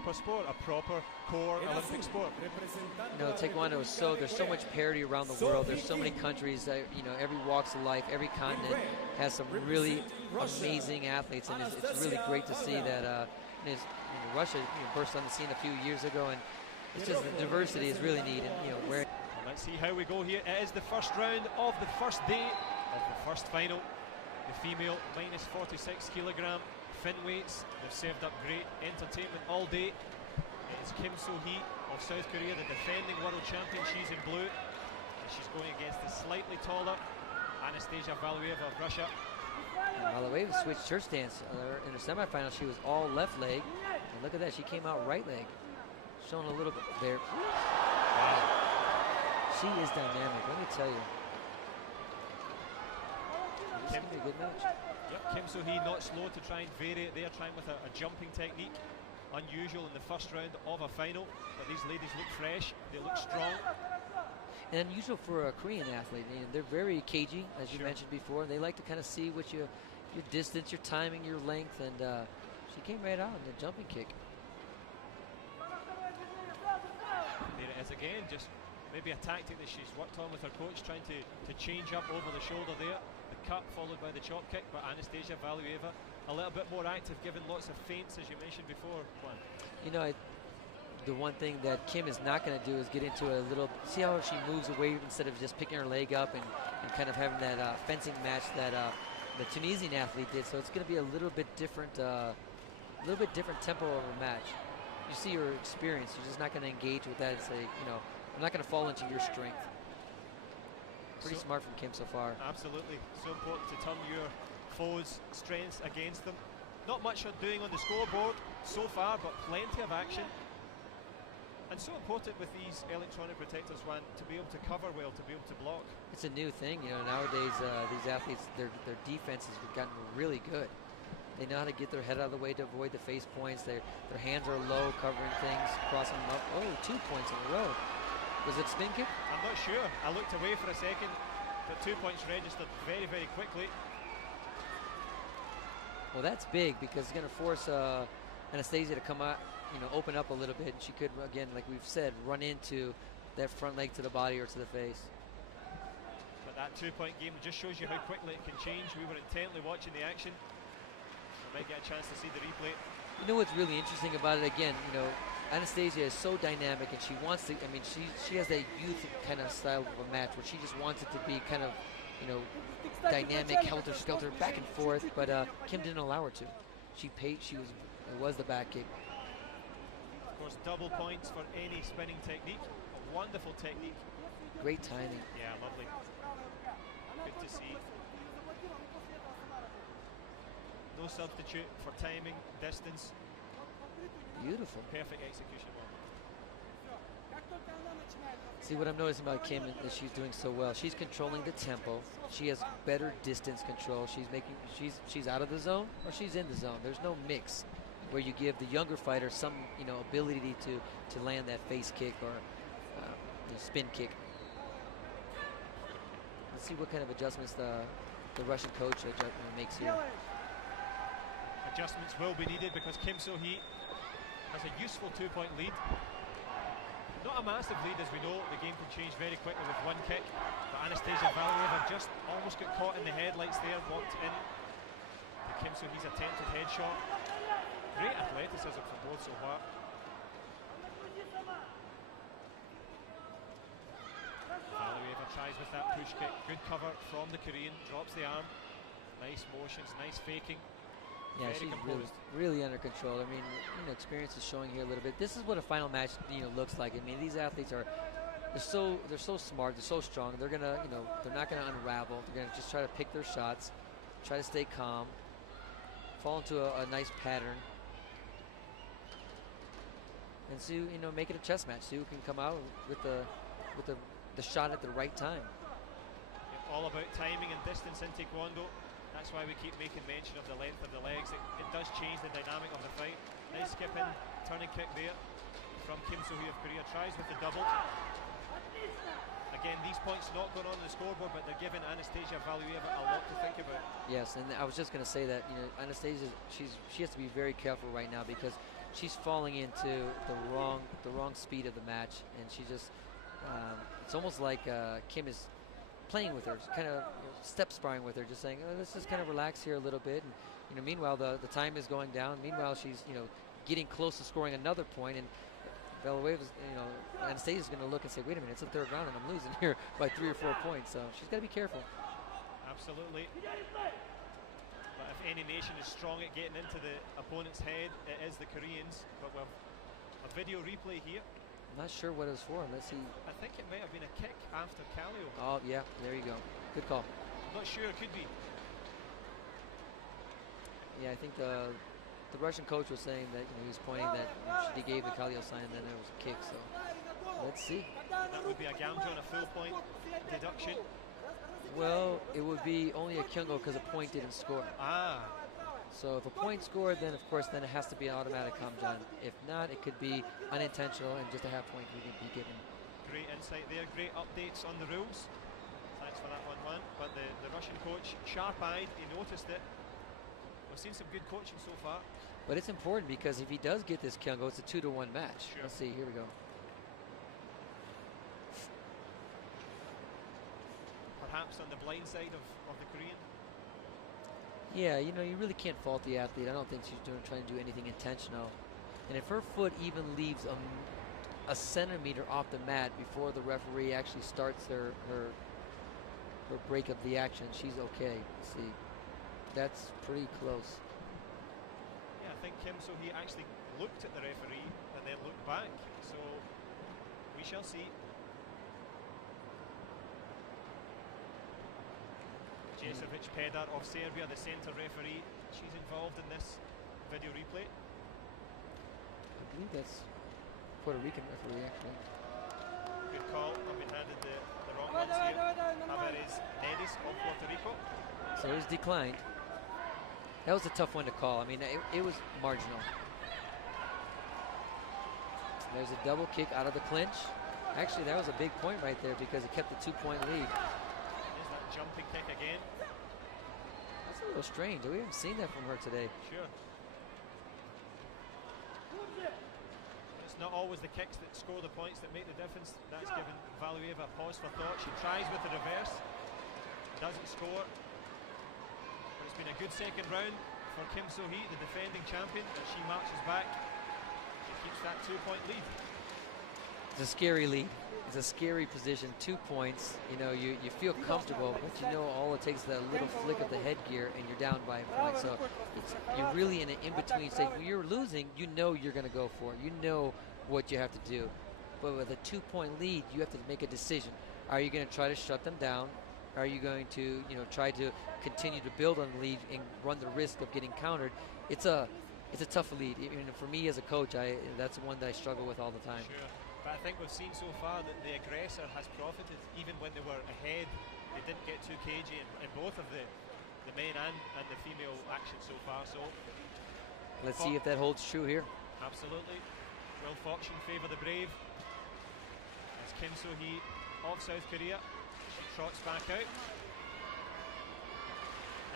proper sport, a proper core Olympic sport. Taekwondo is there's so much parity around the world. There's so many countries that, every walks of life, every continent has some really amazing athletes, and it's really great to see that Russia burst on the scene a few years ago, and it's just the diversity is really neat. And where. Let's see how we go here. It is the first round of the first day of the first final. The female minus 46 kilogram fin weights. They've served up great entertainment all day. It's Kim So-hee of South Korea, the defending world champion. She's in blue. And she's going against the slightly taller Anastasia Valueva of Russia. Valueva switched her stance. In the semifinal, she was all left leg. And look at that, she came out right leg. Showing a little bit there. Wow. She is dynamic, let me tell you. This is going to be a good match. Yep, Kim So-hee not slow to try and vary it there, trying with a jumping technique. Unusual in the first round of a final, but these ladies look fresh, they look strong. And unusual for a Korean athlete. They're very cagey, as you mentioned before. They like to kind of see what your distance, your timing, your length, and she came right out in the jumping kick. There it is again, just maybe a tactic that she's worked on with her coach, trying to change up over the shoulder there. The cut followed by the chop kick, but Anastasia Valueva a little bit more active, giving lots of feints, as you mentioned before. The one thing that Kim is not going to do is get into a little, see how she moves away instead of just picking her leg up and kind of having that fencing match that the Tunisian athlete did. So it's going to be a little bit different tempo of a match. You see her experience, you're just not going to engage with that and say, I'm not going to fall into your strength. Pretty smart from Kim so far. Absolutely. So important to turn your foes' strengths against them. Not much doing on the scoreboard so far, but plenty of action. And so important with these electronic protectors, Juan, to be able to cover well, to be able to block. It's a new thing, nowadays these athletes, their defense has gotten really good. They know how to get their head out of the way to avoid the face points. Their hands are low, covering things, crossing them up. Oh, 2 points in a row. Was it spin kick? I'm not sure. I looked away for a second, but 2 points registered very, very quickly. Well, that's big because it's going to force Anastasia to come out, open up a little bit, and she could, again, like we've said, run into that front leg to the body or to the face. But that 2 point game just shows you how quickly it can change. We were intently watching the action. We might get a chance to see the replay. What's really interesting about it, again, Anastasia is so dynamic, and she wants to, she has that youth kind of style of a match where she just wants it to be kind of, dynamic, helter-skelter, back and forth, but Kim didn't allow her to. It was the back kick. Of course, double points for any spinning technique. A wonderful technique. Great timing. Yeah, lovely. Good to see. No substitute for timing, distance. Beautiful. Perfect execution. See, what I'm noticing about Kim is she's doing so well. She's controlling the tempo. She has better distance control. She's out of the zone or she's in the zone. There's no mix where you give the younger fighter some ability to land that face kick or spin kick. Let's see what kind of adjustments the Russian coach makes here. Adjustments will be needed because Kim So-hee has a useful 2 point lead. Not a massive lead, as we know. The game can change very quickly with one kick. But Anastasia Valueva just almost got caught in the headlights there, walked in. Kim So-hee's attempted headshot. Great athleticism from both so far. Valueva tries with that push kick. Good cover from the Korean. Drops the arm. Nice motions, nice faking. Yeah, very she's really under control. Experience is showing here a little bit. This is what a final match, looks like. These athletes they're so smart, they're so strong. They're gonna, they're not gonna unravel. They're gonna just try to pick their shots, try to stay calm, fall into a nice pattern, and see, make it a chess match. See who can come out with the shot at the right time. All about timing and distance in Taekwondo. That's why we keep making mention of the length of the legs. It does change the dynamic of the fight. Nice skip in, turning kick there from Kim So-hee of Korea. Tries with the double. Again, these points not going on the scoreboard, but they're giving Anastasia Valueva a lot to think about. Yes, and I was just going to say that Anastasia, she has to be very careful right now because she's falling into the wrong speed of the match, and she just it's almost like Kim is playing with her, kind of step sparring with her, just saying, oh, let's just kind of relax here a little bit. And meanwhile the time is going down. Meanwhile she's getting close to scoring another point, and Belowaeva's, Anastasia's going to look and say, wait a minute, it's the third round and I'm losing here by 3 or 4 points. So she's got to be careful. Absolutely. But if any nation is strong at getting into the opponent's head, it is the Koreans. But with a video replay here. I'm not sure what it was for. Let's see. I think it might have been a kick after Kallio. Oh, yeah, there you go. Good call. I'm not sure, it could be. Yeah, I think the Russian coach was saying that he was pointing that he gave the Kallio sign and then there was a kick. So let's see. That would be a Gamjo and a full point deduction. Well, it would be only a Kyungo because a point didn't score. Ah. So if a point scored, then of course then it has to be an automatic Kamjan. If not, it could be unintentional and just a half point we could be given. Great insight there, great updates on the rules. Thanks for that 1-1. But the Russian coach, sharp-eyed, he noticed it. We've seen some good coaching so far. But it's important because if he does get this Kyungo, it's a 2-1 match. Sure. Let's see, here we go. Perhaps on the blind side of the Korean. Yeah, you really can't fault the athlete. I don't think she's trying to do anything intentional. And if her foot even leaves a centimeter off the mat before the referee actually starts her break of the action, she's okay. Let's see, that's pretty close. Yeah, I think Kim So-hee actually looked at the referee and then looked back. So we shall see. Jesovic Pedar of Serbia, the centre referee. She's involved in this video replay. I believe that's Puerto Rican referee, actually. Good call. I've been handed the wrong ones here. Tavares Nedis of Puerto Rico. So it was declined. That was a tough one to call. I mean, it was marginal. There's a double kick out of the clinch. Actually, that was a big point right there because it kept the 2-point lead. Jumping kick again. That's a little strange. We haven't seen that from her today. Sure. It's not always the kicks that score the points that make the difference. That's given Valueva a pause for thought. She tries with the reverse. Doesn't score. But it's been a good second round for Kim So-hee, the defending champion, as she marches back. She keeps that 2-point lead. It's a scary lead. It's a scary position, 2 points. You feel comfortable, but all it takes is that little flick of the headgear and you're down by a point. So you're really in an in-between state. When you're losing, you're going to go for it. You know what you have to do. But with a 2-point lead, you have to make a decision. Are you going to try to shut them down? Are you going to, try to continue to build on the lead and run the risk of getting countered? It's a tough lead. For me as a coach, that's one that I struggle with all the time. Sure. But I think we've seen so far that the aggressor has profited. Even when they were ahead, they didn't get too cagey in both of the men and the female action so far. So let's see if that holds true here. Absolutely. Will fortune favour the brave? As Kim So-hee of South Korea trots back out.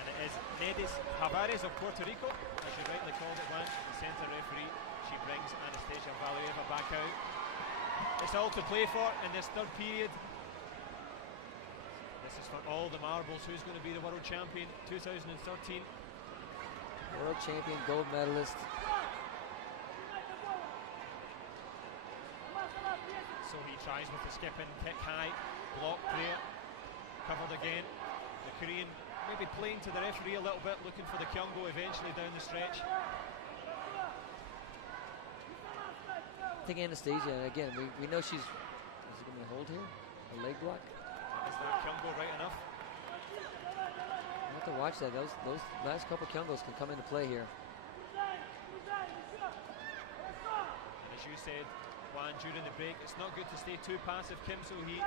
And it is Nedis Tavares of Puerto Rico, as you rightly called it, Juan, the centre referee. She brings Anastasia Valueva back out. It's all to play for in this third period. This is for all the marbles. Who's going to be the world champion 2013? World champion, gold medalist. So he tries with the skip in, kick high, blocked there, covered again. The Korean maybe playing to the referee a little bit, looking for the Kyungo eventually down the stretch. I think Anastasia, again, we know she's... Is it going to hold here? A leg block? Is that Kyungo right enough? You have to watch that. Those last couple Kyungos can come into play here. As you said, Juan, during the break, it's not good to stay too passive. Kim So-hee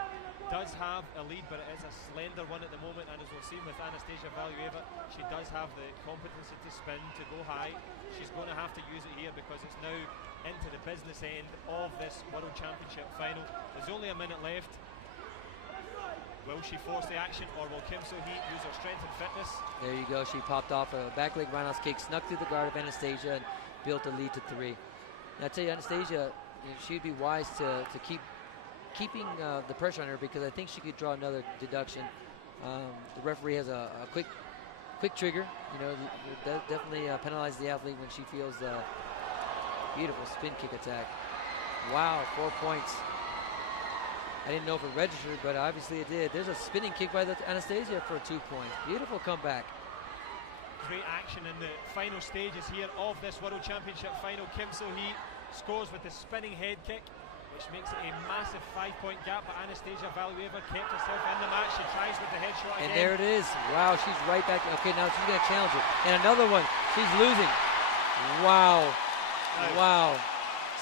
does have a lead, but it is a slender one at the moment, and as we'll see with Anastasia Valueva, she does have the competency to spin, to go high. She's going to have to use it here because it's now into the business end of this World Championship final. There's only a minute left. Will she force the action, or will Kim So-hee use her strength and fitness? There you go. She popped off a back leg roundhouse kick, snuck through the guard of Anastasia, and built a lead to 3. And I tell you, Anastasia, she'd be wise to keeping the pressure on her, because I think she could draw another deduction. The referee has a quick trigger. Definitely penalize the athlete when she feels the beautiful spin kick attack. Wow, 4 points. I didn't know if it registered, but obviously it did. There's a spinning kick by the Anastasia for 2 points. Beautiful comeback. Great action in the final stages here of this World Championship final. Kim So-hee scores with the spinning head kick, which makes it a massive 5-point gap, but Anastasia Valueva kept herself in the match. She tries with the head shot again. And there it is. Wow, she's right back. Okay, now she's going to challenge it. And another one. She's losing. Wow. Wow.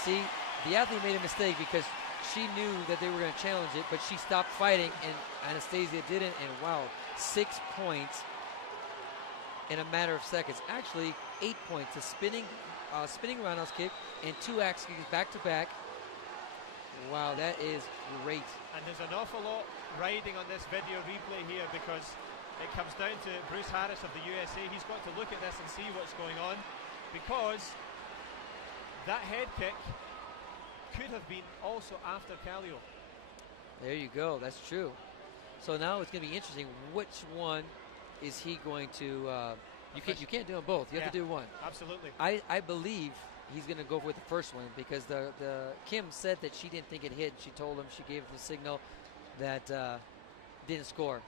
See, the athlete made a mistake because she knew that they were going to challenge it, but she stopped fighting, and Anastasia didn't. And wow, 6 points in a matter of seconds. Actually, 8 points. A spinning roundhouse kick and 2 axe kicks back to back. Wow, that is great. And there's an awful lot riding on this video replay here, because it comes down to Bruce Harris of the USA. He's got to look at this and see what's going on, because that head kick could have been also after Kallio. There you go. That's true. So now it's going to be interesting. Which one is he going to? You can't do them both. You have to do one. Absolutely. I believe he's going to go with the first one, because the Kim said that she didn't think it hit. She told him, she gave him the signal that didn't score.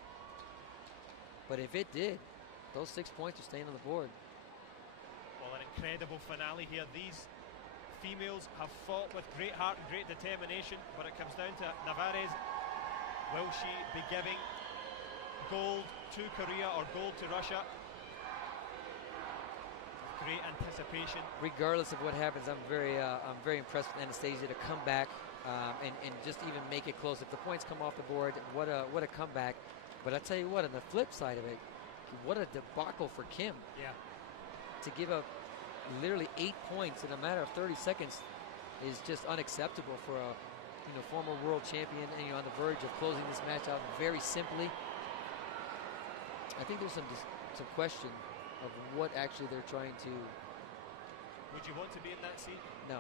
But if it did, those 6 points are staying on the board. Well, an incredible finale here. These females have fought with great heart and great determination, but it comes down to Navarez. Will she be giving gold to Korea or gold to Russia? Great anticipation. Regardless of what happens, I'm very impressed with Anastasia to come back and just even make it close. If the points come off the board, what a comeback. But I tell you what, on the flip side of it, what a debacle for Kim. Yeah. To give up literally 8 points in a matter of 30 seconds is just unacceptable for a former world champion, and on the verge of closing this match out very simply. I think there's some question of what actually they're trying to. Would you want to be in that seat? No.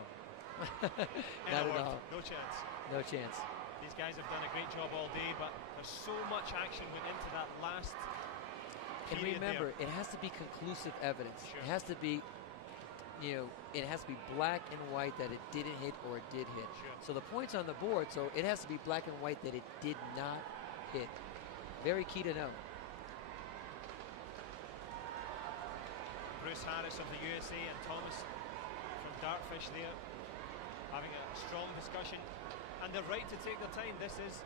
Not at all. No chance. No chance. These guys have done a great job all day, but there's so much action went into that last And period remember, there. it has to be conclusive evidence. Sure. It has to be, it has to be black and white that it didn't hit or it did hit. Sure. So the points on the board, so it has to be black and white that it did not hit. Very key to know. Bruce Harris of the USA and Thomas from Dartfish there having a strong discussion, and they're right to take their time. This is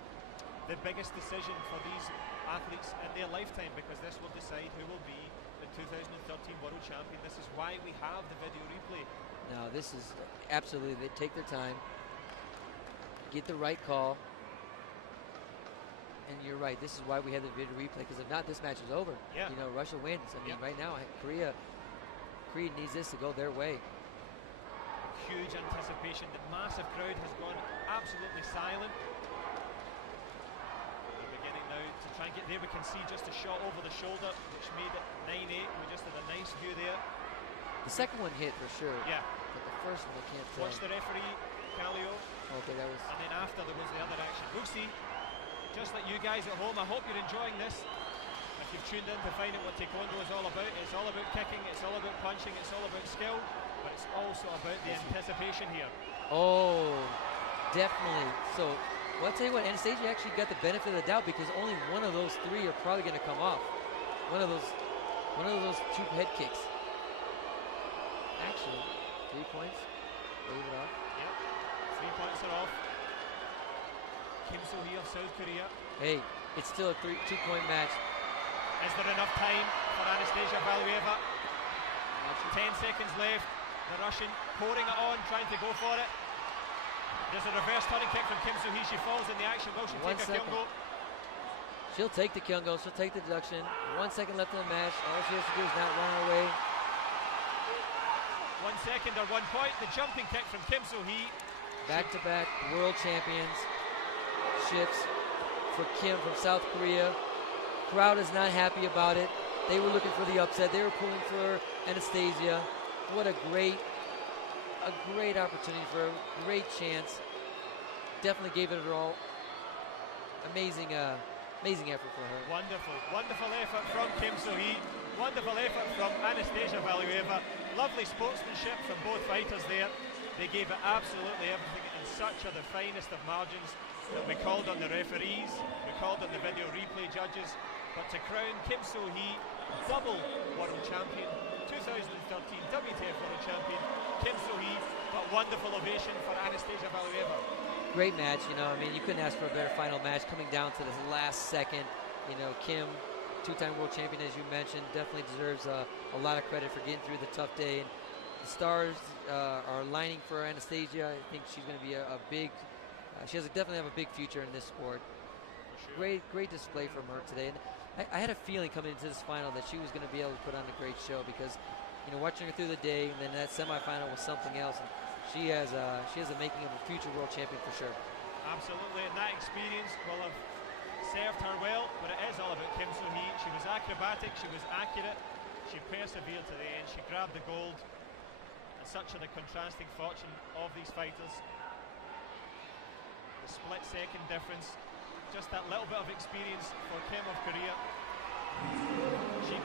the biggest decision for these athletes in their lifetime, because this will decide who will be the 2013 World Champion. This is why we have the video replay. Now this is absolutely, they take their time, get the right call, and you're right, this is why we have the video replay, because if not, this match is over. Yeah. Russia wins. I mean, right now, Korea needs this to go their way. Huge anticipation. The massive crowd has gone absolutely silent. We're beginning now to try and get there. We can see just a shot over the shoulder, which made it 9-8. We just had a nice view there. The second one hit for sure. Yeah. But the first one I can't tell. Watch the referee, Kallio. Okay, that was. And then after there was the other action. We'll see. Just like you guys at home, I hope you're enjoying this. If you've tuned in to find out what Taekwondo is all about, it's all about kicking, it's all about punching, it's all about skill, but it's also about the anticipation here. Oh, definitely. So, well, I'll tell you what, Anastasia actually got the benefit of the doubt, because only one of those three are probably going to come off. One of those 2 head kicks. Actually, 3 points. Leave it off. Yep, 3 points are off. Kim So-hee of South Korea. Hey, it's still a 2-point match. Is there enough time for Anastasia Valueva? 10 seconds left. The Russian pouring it on, trying to go for it. There's a reverse turning kick from Kim So-hee. She falls in the action. Will she take a Kyungo? She'll take the Kyungo. She'll take the deduction. 1 second left in the match. All she has to do is not run away. 1 second or 1 point. The jumping kick from Kim So-hee. Back-to-back world championships for Kim from South Korea. Crowd is not happy about it. They were looking for the upset. They were pulling for Anastasia. What a great a great opportunity for her, great chance. Definitely gave it her all. Amazing effort for her. Wonderful effort from Kim So-hee. Wonderful effort from Anastasia Valueva. Lovely sportsmanship from both fighters there. They gave it absolutely everything, and such are the finest of margins that we called on the referees, we called on the video replay judges. But to crown Kim So-hee double world champion, 2013 WTF world champion, Kim So-hee, but wonderful ovation for Anastasia Valueva. Great match, you know. I mean, you couldn't ask for a better final match. Coming down to the last second, you know, Kim, two-time world champion, as you mentioned, definitely deserves a lot of credit for getting through the tough day. And the stars are lining for Anastasia. I think she's going to be a big. She definitely have a big future in this sport. Sure. Great display from her today. And I had a feeling coming into this final that she was going to be able to put on a great show because, you know, watching her through the day and then that semifinal was something else. And she has the making of a future world champion for sure. Absolutely, and that experience will have served her well, but it is all about Kim So-hee. She was acrobatic, she was accurate, she persevered to the end, she grabbed the gold, and such are the contrasting fortune of these fighters. The split second difference, just that little bit of experience for Kim of Korea. She